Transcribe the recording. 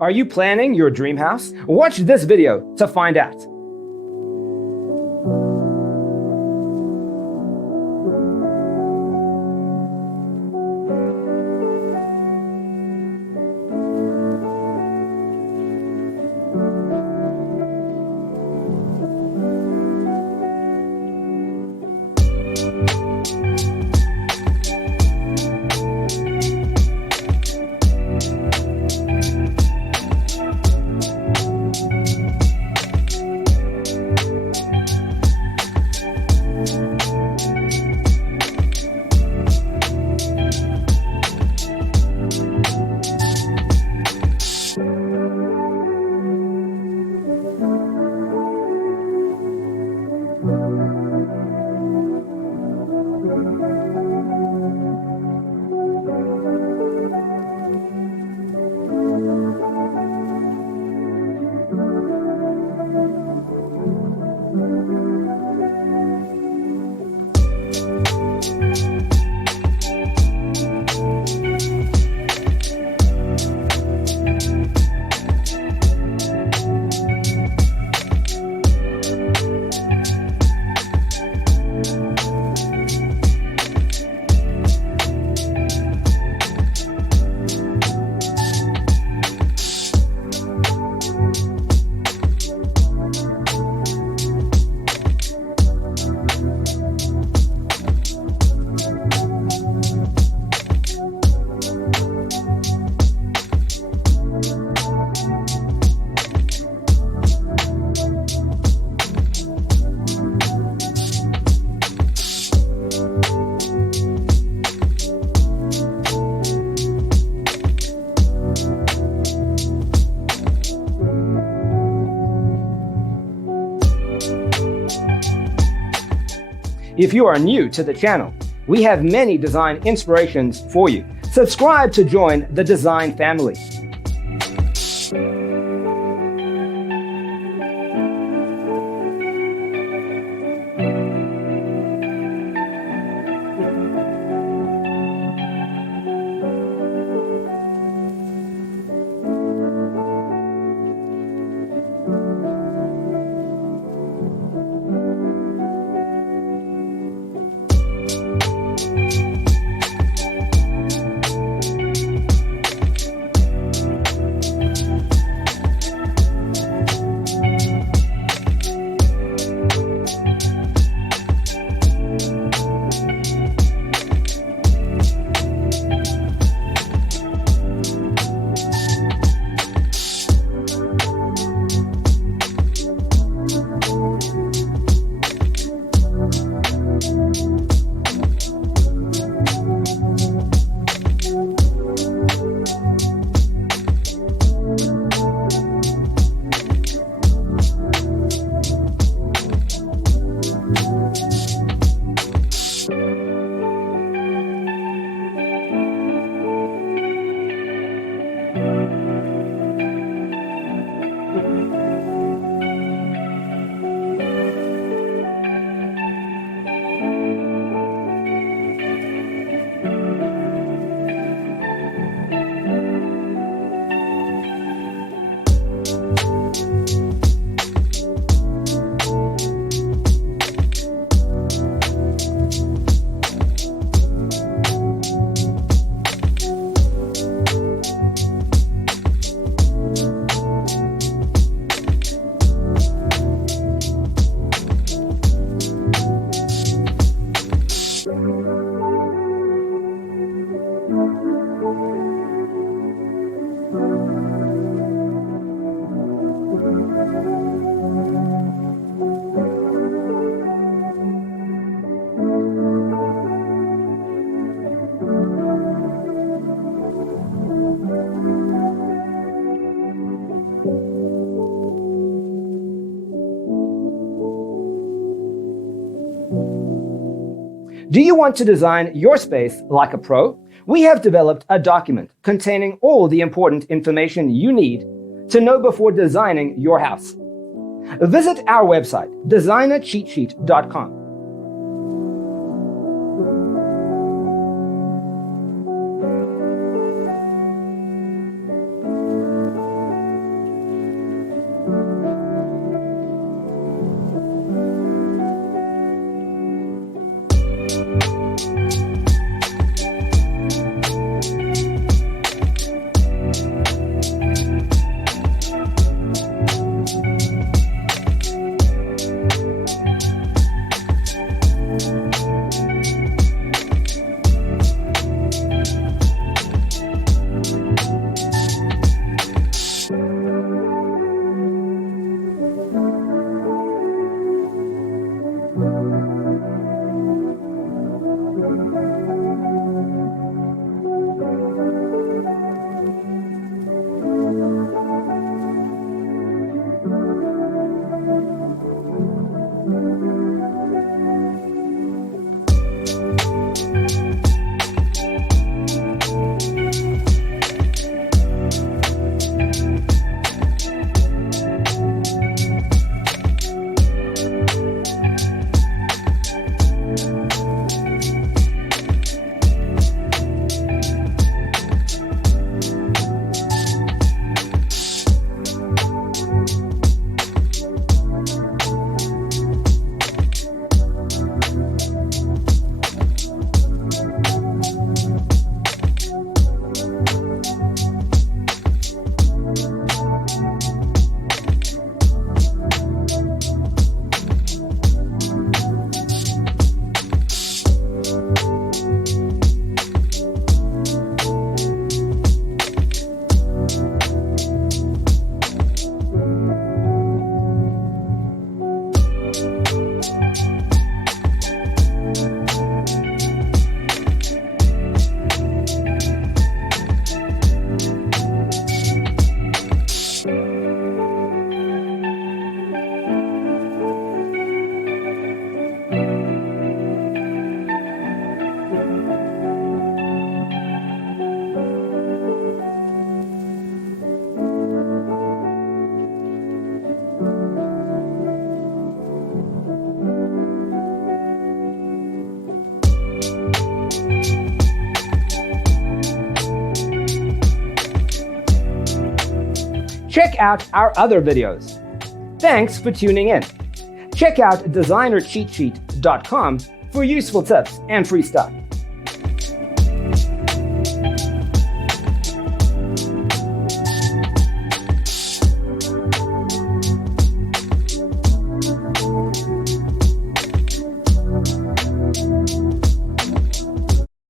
Are you planning your dream house? Watch this video to find out. If you are new to the channel, we have many design inspirations for you. Subscribe to join the design family. Do you want to design your space like a pro? We have developed a document containing all the important information you need to know before designing your house. Visit our website, designercheatsheet.com. check out our other videos. Thanks for tuning in. Check out designercheatsheet.com for useful tips and free stuff.